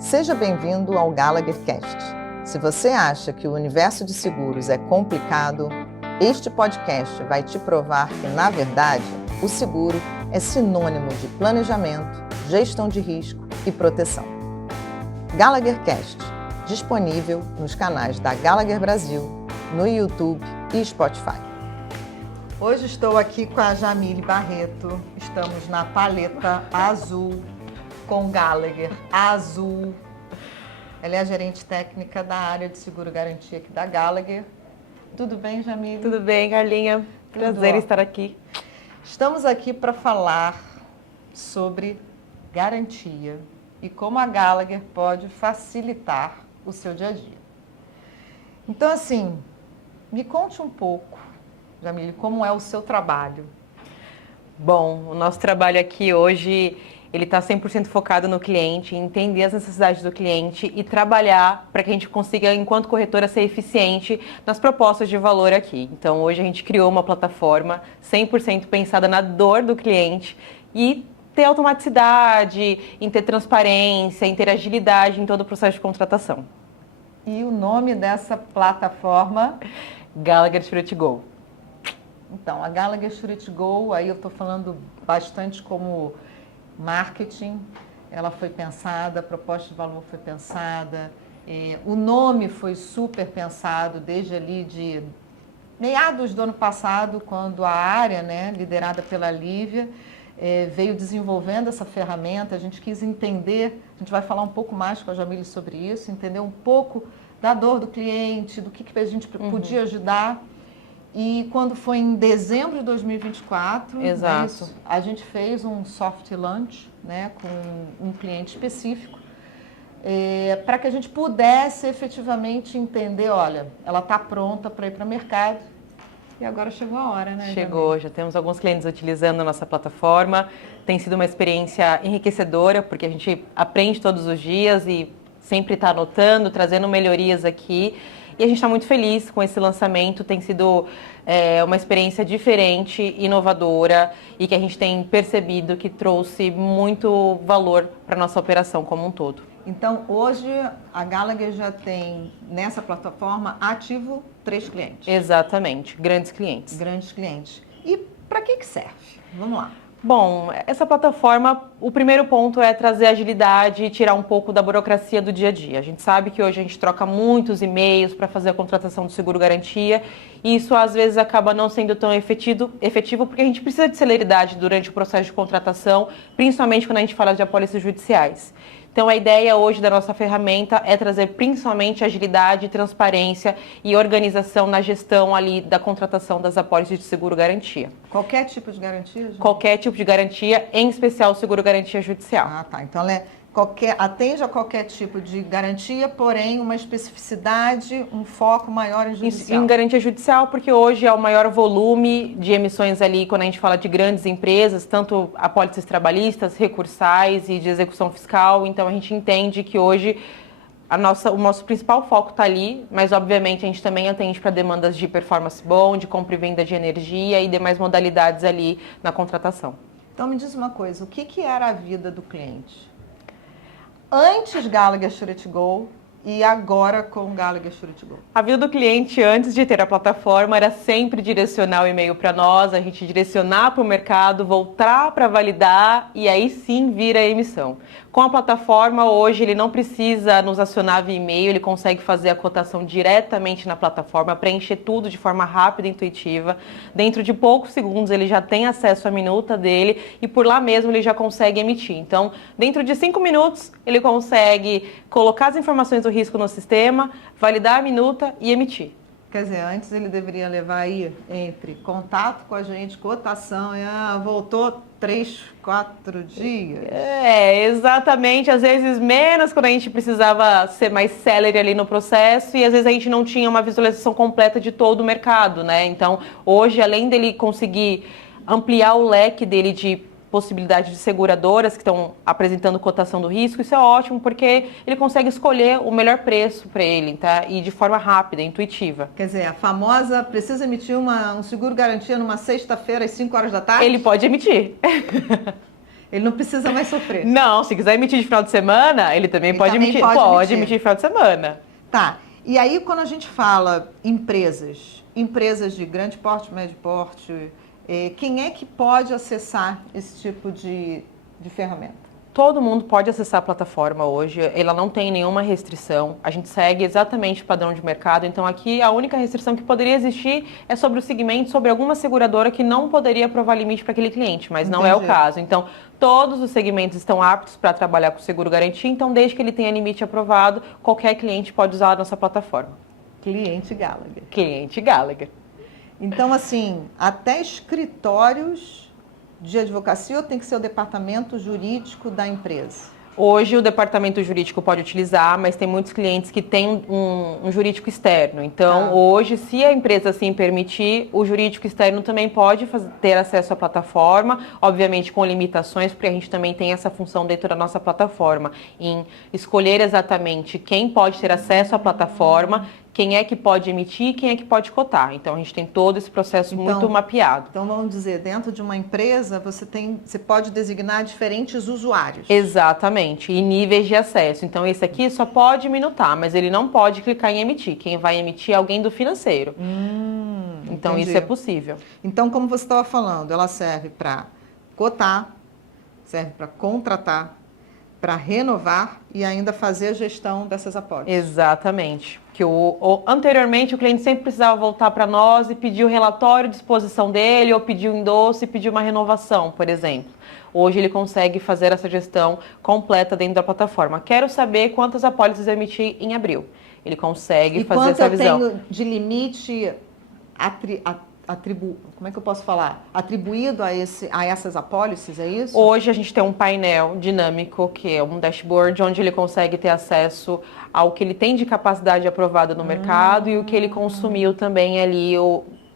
Seja bem-vindo ao Gallagher Cast. Se você acha que o universo de seguros é complicado, este podcast vai te provar que, na verdade, o seguro é sinônimo de planejamento, gestão de risco e proteção. Gallagher Cast, disponível nos canais da Gallagher Brasil, no YouTube e Spotify. Hoje estou aqui com a Jamile Barreto, estamos na paleta azul com Gallagher azul. Ela é a gerente técnica da área de seguro garantia aqui da Gallagher. Tudo bem, Jamile? Tudo bem, Carlinha. Prazer em estar aqui. Estamos aqui para falar sobre garantia e como a Gallagher pode facilitar o seu dia a dia. Então, assim, me conte um pouco, Jamile, como é o seu trabalho? Bom, o nosso trabalho aqui hoje, ele está 100% focado no cliente, em entender as necessidades do cliente e trabalhar para que a gente consiga, enquanto corretora, ser eficiente nas propostas de valor aqui. Então, hoje a gente criou uma plataforma 100% pensada na dor do cliente e ter automaticidade, em ter transparência, em ter agilidade em todo o processo de contratação. E o nome dessa plataforma? Gallagher Surety Go. Então, a Gallagher Surety Go, aí eu estou falando bastante como marketing, ela foi pensada, a proposta de valor foi pensada, o nome foi super pensado desde ali de meados do ano passado, quando a área, liderada pela Lívia, veio desenvolvendo essa ferramenta. A gente quis entender, a gente vai falar um pouco mais com a Jamile sobre isso, entender um pouco da dor do cliente, do que a gente podia ajudar. E quando foi em dezembro de 2024, Exato. A gente fez um soft launch, com um cliente específico, para que a gente pudesse efetivamente entender, olha, ela está pronta para ir para o mercado e agora chegou a hora, né? Chegou, já temos alguns clientes utilizando a nossa plataforma, tem sido uma experiência enriquecedora, porque a gente aprende todos os dias e sempre está anotando, trazendo melhorias aqui. E a gente está muito feliz com esse lançamento, tem sido uma experiência diferente, inovadora e que a gente tem percebido que trouxe muito valor para a nossa operação como um todo. Então, hoje a Gallagher já tem nessa plataforma ativo 3 clientes. Exatamente, grandes clientes. Grandes clientes. E para que serve? Vamos lá. Bom, essa plataforma, o primeiro ponto é trazer agilidade e tirar um pouco da burocracia do dia a dia. A gente sabe que hoje a gente troca muitos e-mails para fazer a contratação do seguro garantia e isso às vezes acaba não sendo tão efetivo porque a gente precisa de celeridade durante o processo de contratação, principalmente quando a gente fala de apólices judiciais. Então, a ideia hoje da nossa ferramenta é trazer principalmente agilidade, transparência e organização na gestão ali da contratação das apólices de seguro-garantia. Qualquer tipo de garantia? Gente? Qualquer tipo de garantia, em especial seguro-garantia judicial. Ah, tá. Então, ela atende a qualquer tipo de garantia, porém uma especificidade, um foco maior em judicial. Em garantia judicial, porque hoje é o maior volume de emissões ali, quando a gente fala de grandes empresas, tanto apólices trabalhistas, recursais e de execução fiscal. Então, a gente entende que hoje o nosso principal foco está ali, mas obviamente a gente também atende para demandas de performance bond, compra e venda de energia e demais modalidades ali na contratação. Então, me diz uma coisa, o que era a vida do cliente? Antes Gallagher Surety Go e agora com Gallagher Surety Go? A vida do cliente antes de ter a plataforma era sempre direcionar o e-mail para nós, a gente direcionar para o mercado, voltar para validar e aí sim vir a emissão. Com a plataforma, hoje ele não precisa nos acionar via e-mail, ele consegue fazer a cotação diretamente na plataforma, preencher tudo de forma rápida e intuitiva. Dentro de poucos segundos ele já tem acesso à minuta dele e por lá mesmo ele já consegue emitir. Então, dentro de 5 minutos, ele consegue colocar as informações do risco no sistema, validar a minuta e emitir. Quer dizer, antes ele deveria levar aí entre contato com a gente, cotação, e voltou 3, 4 dias. Exatamente. Às vezes menos quando a gente precisava ser mais célere ali no processo e às vezes a gente não tinha uma visualização completa de todo o mercado, né? Então, hoje, além dele conseguir ampliar o leque dele de possibilidade de seguradoras que estão apresentando cotação do risco, isso é ótimo porque ele consegue escolher o melhor preço para ele, tá? E de forma rápida, intuitiva. Quer dizer, a famosa precisa emitir um seguro garantia numa sexta-feira às 5 horas da tarde? Ele pode emitir. Ele não precisa mais sofrer. Não, se quiser emitir de final de semana, ele também pode emitir. Pode emitir de final de semana. Tá. E aí, quando a gente fala empresas de grande porte, médio porte, quem é que pode acessar esse tipo de ferramenta? Todo mundo pode acessar a plataforma hoje, ela não tem nenhuma restrição, a gente segue exatamente o padrão de mercado, então aqui a única restrição que poderia existir é sobre o segmento, sobre alguma seguradora que não poderia aprovar limite para aquele cliente, mas não é o caso. Então, todos os segmentos estão aptos para trabalhar com seguro garantia, então desde que ele tenha limite aprovado, qualquer cliente pode usar a nossa plataforma. Cliente Gallagher. Cliente Gallagher. Então, assim, até escritórios de advocacia ou tem que ser o departamento jurídico da empresa? Hoje o departamento jurídico pode utilizar, mas tem muitos clientes que têm um jurídico externo. Então, hoje, se a empresa assim permitir, o jurídico externo também pode ter acesso à plataforma, obviamente com limitações, porque a gente também tem essa função dentro da nossa plataforma, em escolher exatamente quem pode ter acesso à plataforma, quem é que pode emitir e quem é que pode cotar. Então, a gente tem todo esse processo muito mapeado. Então, vamos dizer, dentro de uma empresa, você pode designar diferentes usuários. Exatamente, e níveis de acesso. Então, esse aqui só pode minutar, mas ele não pode clicar em emitir. Quem vai emitir é alguém do financeiro. Então, entendi. isso é possível. Então, como você estava falando, ela serve para cotar, serve para contratar, para renovar e ainda fazer a gestão dessas apólices. Exatamente. Que anteriormente o cliente sempre precisava voltar para nós e pedir o relatório de exposição dele, ou pedir o endosso e pedir uma renovação, por exemplo. Hoje ele consegue fazer essa gestão completa dentro da plataforma. Quero saber quantas apólices eu emiti em abril. Ele consegue fazer essa visão. E quanto eu tenho de limite como é que eu posso falar? Atribuído a essas apólices, é isso? Hoje a gente tem um painel dinâmico, que é um dashboard, onde ele consegue ter acesso ao que ele tem de capacidade aprovada no mercado e o que ele consumiu também ali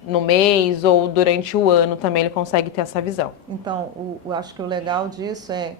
no mês ou durante o ano também ele consegue ter essa visão. Então, eu acho que o legal disso é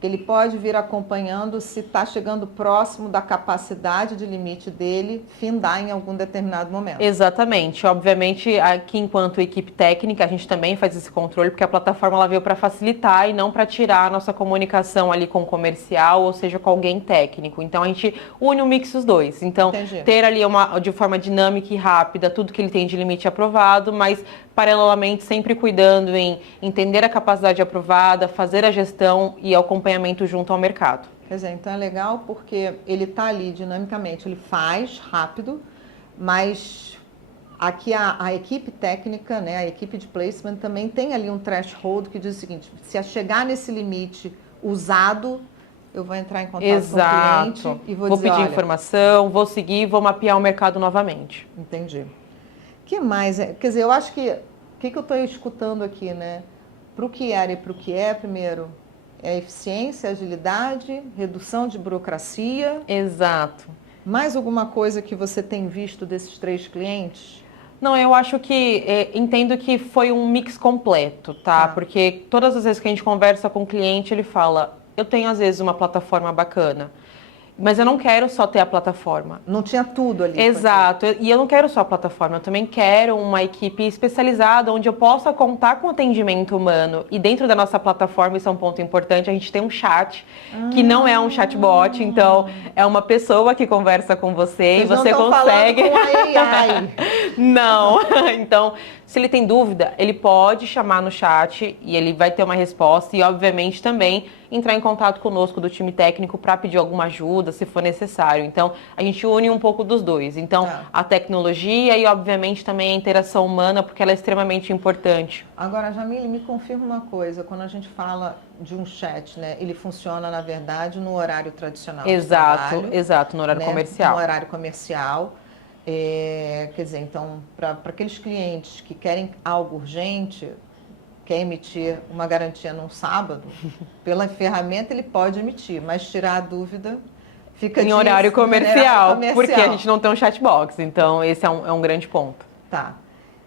que ele pode vir acompanhando se está chegando próximo da capacidade de limite dele findar em algum determinado momento. Exatamente. Obviamente, aqui enquanto equipe técnica, a gente também faz esse controle, porque a plataforma ela veio para facilitar e não para tirar a nossa comunicação ali com o comercial, ou seja, com alguém técnico. Então, a gente une o mix dos dois. Então, ter ali de forma dinâmica e rápida tudo que ele tem de limite aprovado, mas paralelamente sempre cuidando em entender a capacidade aprovada, fazer a gestão e acompanhamento junto ao mercado. Quer dizer, então é legal porque ele está ali dinamicamente, ele faz rápido, mas aqui a equipe técnica, né, a equipe de placement também tem ali um threshold que diz o seguinte: se chegar nesse limite usado, eu vou entrar em contato com o cliente e vou dizer, pedir informação, vou seguir, vou mapear o mercado novamente. Entendi. Que mais? Quer dizer, eu acho que o que eu estou escutando aqui, né? Para o que era e para o que é, primeiro, é eficiência, agilidade, redução de burocracia. Exato. Mais alguma coisa que você tem visto desses 3 clientes? Não, eu acho que, entendo que foi um mix completo, tá? Porque todas as vezes que a gente conversa com o cliente, ele fala, eu tenho às vezes uma plataforma bacana, mas eu não quero só ter a plataforma. Não tinha tudo ali. Exato. E eu não quero só a plataforma, eu também quero uma equipe especializada onde eu possa contar com atendimento humano. E dentro da nossa plataforma, isso é um ponto importante, a gente tem um chat, que não é um chatbot, então é uma pessoa que conversa com você e você consegue... Falando com AI. Não. Então, se ele tem dúvida, ele pode chamar no chat e ele vai ter uma resposta e, obviamente, também entrar em contato conosco do time técnico para pedir alguma ajuda, se for necessário. Então, a gente une um pouco dos dois. Então, a tecnologia e, obviamente, também a interação humana, porque ela é extremamente importante. Agora, Jamile, me confirma uma coisa. Quando a gente fala de um chat, né, ele funciona, na verdade, no horário tradicional. Exato, exato, no horário comercial. No horário comercial. Quer dizer, então, para aqueles clientes que querem algo urgente, quer emitir uma garantia num sábado, pela ferramenta ele pode emitir, mas tirar a dúvida fica em horário comercial, porque a gente não tem um chatbox, então esse é um grande ponto. Tá.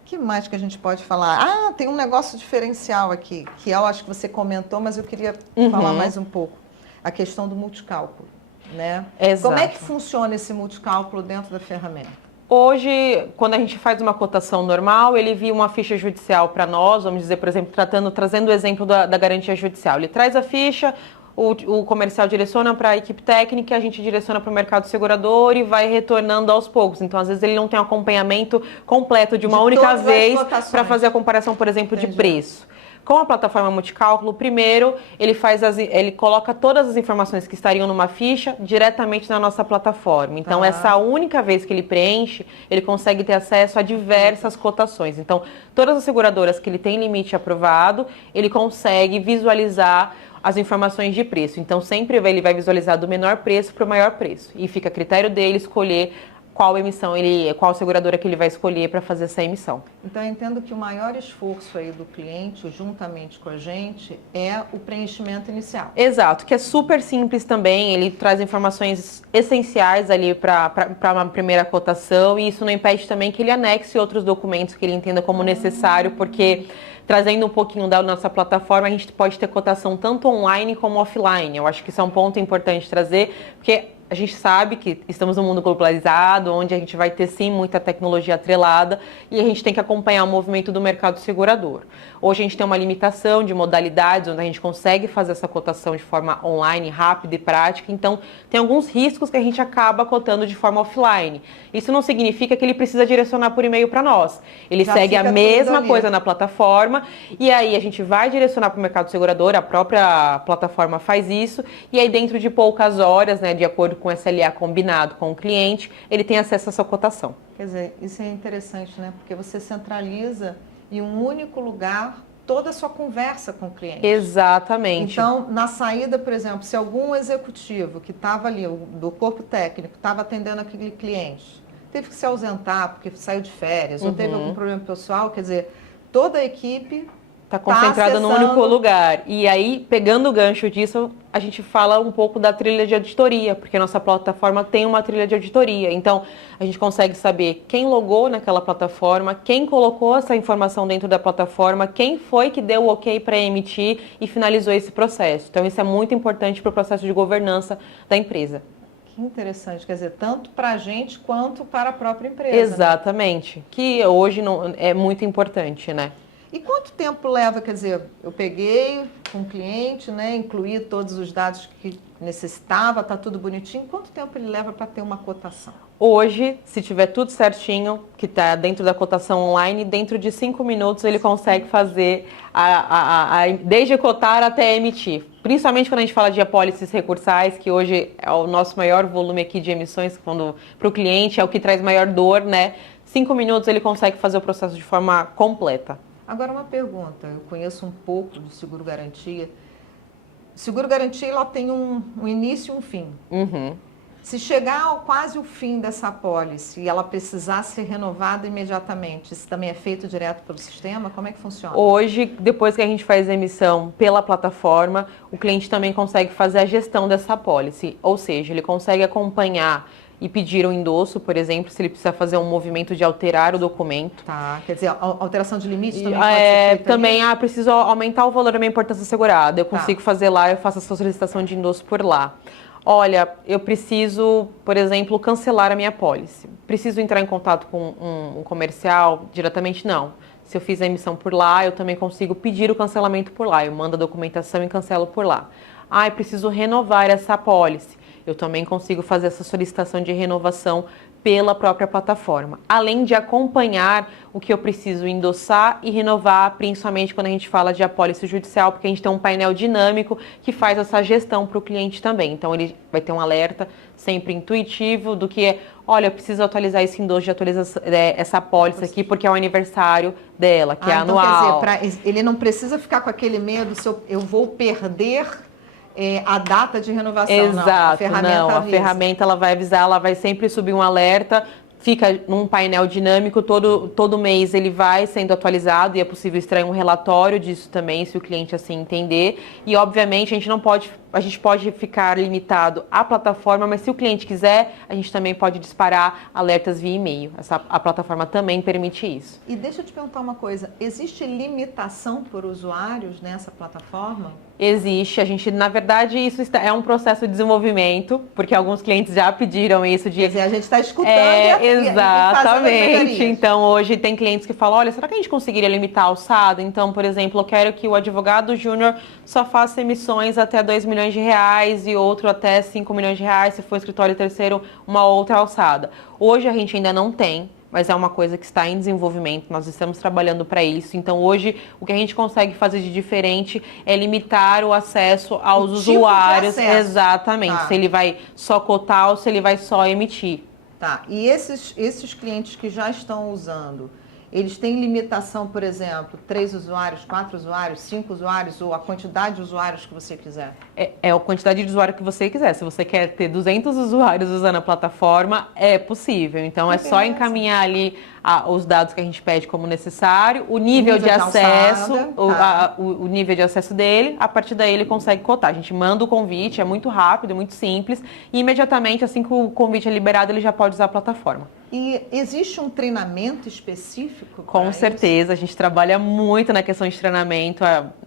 O que mais que a gente pode falar? Tem um negócio diferencial aqui, que eu acho que você comentou, mas eu queria falar mais um pouco. A questão do multicálculo, né? Exato. Como é que funciona esse multicálculo dentro da ferramenta? Hoje, quando a gente faz uma cotação normal, ele envia uma ficha judicial para nós, vamos dizer, por exemplo, trazendo o exemplo da garantia judicial. Ele traz a ficha, o comercial direciona para a equipe técnica, a gente direciona para o mercado segurador e vai retornando aos poucos. Então, às vezes, ele não tem um acompanhamento completo de uma única vez para fazer a comparação, por exemplo, de preço. Com a plataforma multicálculo, primeiro, ele coloca todas as informações que estariam numa ficha diretamente na nossa plataforma. Então, essa única vez que ele preenche, ele consegue ter acesso a diversas cotações. Então, todas as seguradoras que ele tem limite aprovado, ele consegue visualizar as informações de preço. Então, sempre ele vai visualizar do menor preço para o maior preço. E fica a critério dele escolher qual seguradora que ele vai escolher para fazer essa emissão. Então, eu entendo que o maior esforço aí do cliente, juntamente com a gente, é o preenchimento inicial. Exato, que é super simples também, ele traz informações essenciais ali para uma primeira cotação, e isso não impede também que ele anexe outros documentos que ele entenda como necessário, porque trazendo um pouquinho da nossa plataforma, a gente pode ter cotação tanto online como offline. Eu acho que isso é um ponto importante trazer, porque a gente sabe que estamos num mundo globalizado, onde a gente vai ter sim muita tecnologia atrelada e a gente tem que acompanhar o movimento do mercado segurador. Hoje a gente tem uma limitação de modalidades, onde a gente consegue fazer essa cotação de forma online, rápida e prática, então tem alguns riscos que a gente acaba cotando de forma offline. Isso não significa que ele precisa direcionar por e-mail para nós. Ele segue a mesma coisa na plataforma e aí a gente vai direcionar para o mercado segurador, a própria plataforma faz isso e aí dentro de poucas horas, né, de acordo com o SLA combinado com o cliente, ele tem acesso a essa cotação. Quer dizer, isso é interessante, né? Porque você centraliza em um único lugar toda a sua conversa com o cliente. Exatamente. Então, na saída, por exemplo, se algum executivo que estava ali, do corpo técnico, estava atendendo aquele cliente, teve que se ausentar porque saiu de férias ou teve algum problema pessoal, quer dizer, toda a equipe está concentrada num único lugar. E aí, pegando o gancho disso, a gente fala um pouco da trilha de auditoria, porque a nossa plataforma tem uma trilha de auditoria. Então, a gente consegue saber quem logou naquela plataforma, quem colocou essa informação dentro da plataforma, quem foi que deu o ok para emitir e finalizou esse processo. Então, isso é muito importante para o processo de governança da empresa. Que interessante, quer dizer, tanto para a gente quanto para a própria empresa. Exatamente, né? Que hoje não, é muito importante, né? E quanto tempo leva, quer dizer, eu peguei com o cliente, né, incluí todos os dados que necessitava, está tudo bonitinho, quanto tempo ele leva para ter uma cotação? Hoje, se tiver tudo certinho, que está dentro da cotação online, dentro de 5 minutos ele consegue fazer, desde cotar até emitir. Principalmente quando a gente fala de apólices recursais, que hoje é o nosso maior volume aqui de emissões, quando para o cliente é o que traz maior dor, né? 5 minutos ele consegue fazer o processo de forma completa. Agora uma pergunta, eu conheço um pouco do seguro-garantia. Seguro-garantia ela tem um início e um fim. Se chegar ao quase o fim dessa apólice e ela precisar ser renovada imediatamente, isso também é feito direto pelo sistema? Como é que funciona? Hoje, depois que a gente faz a emissão pela plataforma, o cliente também consegue fazer a gestão dessa apólice. Ou seja, ele consegue acompanhar e pedir um endosso, por exemplo, se ele precisa fazer um movimento de alterar o documento. Tá, quer dizer, alteração de limite também pode ser feita também, preciso aumentar o valor da minha importância segurada. Eu consigo fazer lá, eu faço a solicitação de endosso por lá. Olha, eu preciso, por exemplo, cancelar a minha apólice. Preciso entrar em contato com um comercial diretamente? Não. Se eu fiz a emissão por lá, eu também consigo pedir o cancelamento por lá. Eu mando a documentação e cancelo por lá. Eu preciso renovar essa apólice. Eu também consigo fazer essa solicitação de renovação pela própria plataforma. Além de acompanhar o que eu preciso endossar e renovar, principalmente quando a gente fala de apólice judicial, porque a gente tem um painel dinâmico que faz essa gestão para o cliente também. Então, ele vai ter um alerta sempre intuitivo do que é, olha, eu preciso atualizar esse endosso de atualização, essa apólice aqui, porque é o aniversário dela, que é então, anual. Quer dizer, ele não precisa ficar com aquele medo se eu vou perder a data de renovação. Exato, a ferramenta ela vai avisar, ela vai sempre subir um alerta, fica num painel dinâmico, todo mês ele vai sendo atualizado e é possível extrair um relatório disso também, se o cliente assim entender. E, obviamente, a gente não pode a gente pode ficar limitado à plataforma, mas se o cliente quiser, a gente também pode disparar alertas via e-mail. A plataforma também permite isso. E deixa eu te perguntar uma coisa, existe limitação por usuários nessa plataforma? Existe, na verdade, isso é um processo de desenvolvimento, porque alguns clientes já pediram isso de... Quer dizer, a gente está escutando exatamente. Então, hoje tem clientes que falam, olha, será que a gente conseguiria limitar a alçada? Então, por exemplo, eu quero que o advogado júnior só faça emissões até 2 milhões de reais e outro até 5 milhões de reais, se for escritório terceiro, uma outra alçada. Hoje a gente ainda não tem, mas é uma coisa que está em desenvolvimento, nós estamos trabalhando para isso. Então, hoje, o que a gente consegue fazer de diferente é limitar o acesso aos usuários. Tipo de acesso. Exatamente, Tá. se ele vai só cotar ou se ele vai só emitir. Tá, e esses clientes que já estão usando, eles têm limitação, por exemplo, 3 usuários, 4 usuários, 5 usuários, ou a quantidade de usuários que você quiser? É a quantidade de usuário que você quiser. Se você quer ter 200 usuários usando a plataforma, é possível. Então, é só encaminhar ali os dados que a gente pede como necessário, o nível de acesso, o nível de acesso dele, a partir daí ele consegue cotar. A gente manda o convite, é muito rápido, muito simples, e imediatamente, assim que o convite é liberado, ele já pode usar a plataforma. E existe um treinamento específico? Com certeza, a gente trabalha muito na questão de treinamento,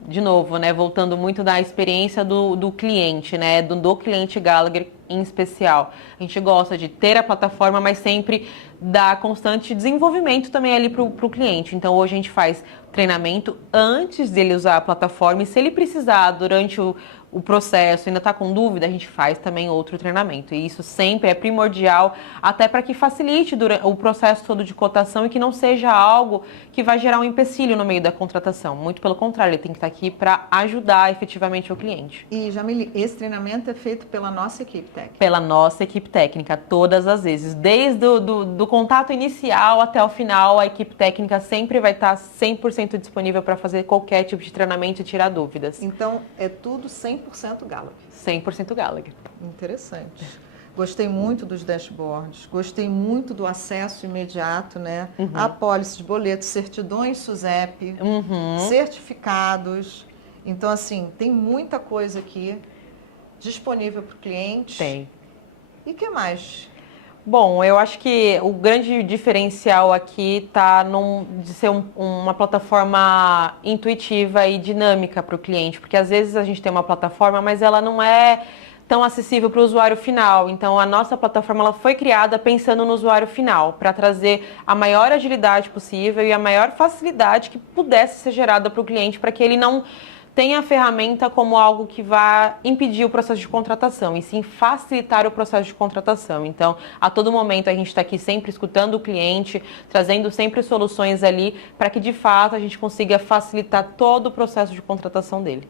de novo, né, voltando muito da experiência do cliente, né, do cliente Gallagher em especial. A gente gosta de ter a plataforma, mas sempre dar constante desenvolvimento também ali para o cliente. Então, hoje a gente faz treinamento antes dele usar a plataforma e se ele precisar durante o processo, ainda está com dúvida, a gente faz também outro treinamento. E isso sempre é primordial, até para que facilite o processo todo de cotação e que não seja algo que vai gerar um empecilho no meio da contratação. Muito pelo contrário, ele tem que estar aqui para ajudar efetivamente o cliente. E, Jamile, esse treinamento é feito pela nossa equipe técnica? Pela nossa equipe técnica, todas as vezes. Desde do contato inicial até o final, a equipe técnica sempre vai estar 100% disponível para fazer qualquer tipo de treinamento e tirar dúvidas. Então, é tudo 100% Gallagher? 100% Gallagher. Interessante. Gostei muito dos dashboards, gostei muito do acesso imediato, né? A apólices, boletos, certidões SUSEP, certificados. Então, assim, tem muita coisa aqui disponível para o cliente. Tem. E o que mais? Bom, eu acho que o grande diferencial aqui está de ser uma plataforma intuitiva e dinâmica para o cliente, porque às vezes a gente tem uma plataforma, mas ela não é tão acessível para o usuário final. Então, a nossa plataforma ela foi criada pensando no usuário final, para trazer a maior agilidade possível e a maior facilidade que pudesse ser gerada para o cliente, para que ele não tenha a ferramenta como algo que vai impedir o processo de contratação, e sim facilitar o processo de contratação. Então, a todo momento a gente está aqui sempre escutando o cliente, trazendo sempre soluções ali para que de fato a gente consiga facilitar todo o processo de contratação dele.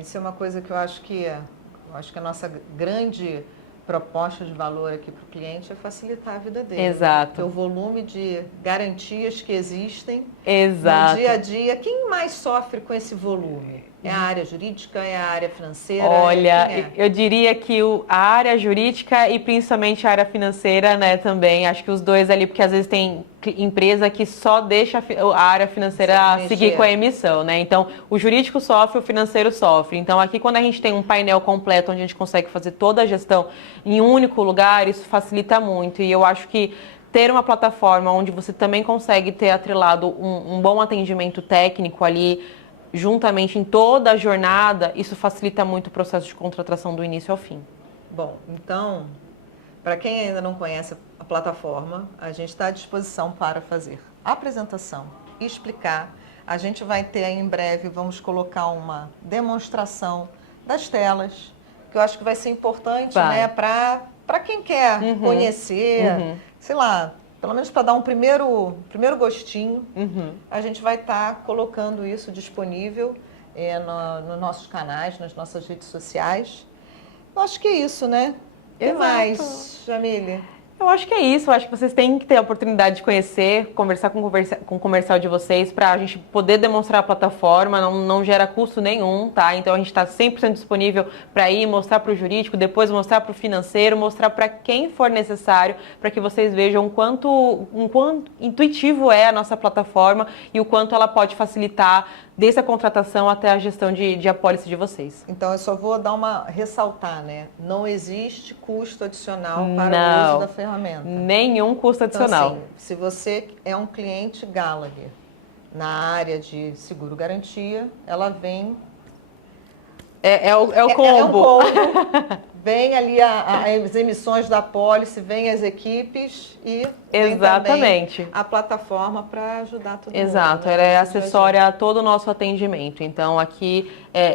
Isso é uma coisa que eu acho que a nossa grande proposta de valor aqui para o cliente é facilitar a vida dele. Exato. Né? O volume de garantias que existem Exato. no dia a dia. Quem mais sofre com esse volume? É a área jurídica? É a área financeira? Olha, eu diria que a área jurídica e principalmente a área financeira, né, também. Acho que os dois ali, porque às vezes tem empresa que só deixa a área financeira seguir com a emissão, né? Então, o jurídico sofre, o financeiro sofre. Então, aqui quando a gente tem um painel completo onde a gente consegue fazer toda a gestão em um único lugar, isso facilita muito. E eu acho que ter uma plataforma onde você também consegue ter atrelado um bom atendimento técnico ali, juntamente em toda a jornada, isso facilita muito o processo de contratação do início ao fim. Bom, então, para quem ainda não conhece a plataforma, a gente está à disposição para fazer a apresentação e explicar. A gente vai ter aí em breve, vamos colocar uma demonstração das telas, que eu acho que vai ser importante, né, para quem quer conhecer, sei lá, pelo menos para dar um primeiro gostinho, a gente vai estar colocando isso disponível nos nossos canais, nas nossas redes sociais. Eu acho que é isso, né? O que mais, Jamile? Eu acho que é isso, eu acho que vocês têm que ter a oportunidade de conhecer, conversar com o comercial de vocês para a gente poder demonstrar a plataforma, não gera custo nenhum, tá? Então a gente está 100% disponível para ir mostrar para o jurídico, depois mostrar para o financeiro, mostrar para quem for necessário, para que vocês vejam o quanto intuitivo é a nossa plataforma e o quanto ela pode facilitar desde a contratação até a gestão de apólice de vocês. Então, eu só vou dar ressaltar, né? Não existe custo adicional para o uso da ferramenta. Nenhum custo adicional. Então, assim, se você é um cliente Gallagher na área de seguro-garantia, ela vem... É o combo. É um combo. Vem ali as emissões da apólice, vem as equipes e vem Exatamente. também a plataforma para ajudar todo mundo. Exato, Né? ela é acessória a todo o nosso atendimento. Então aqui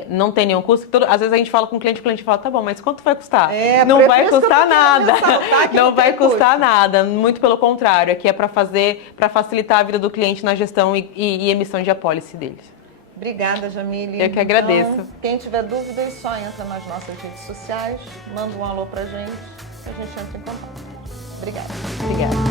não tem nenhum custo. Às vezes a gente fala com o cliente fala, tá bom, mas quanto vai custar? Não vai custar nada. Não vai custar nada. Muito pelo contrário, aqui é para facilitar a vida do cliente na gestão e emissão de apólice deles. Obrigada, Jamile. Eu que agradeço. Então, quem tiver dúvidas, só entra nas nossas redes sociais, manda um alô pra gente, a gente entra em contato. Obrigada. Obrigada.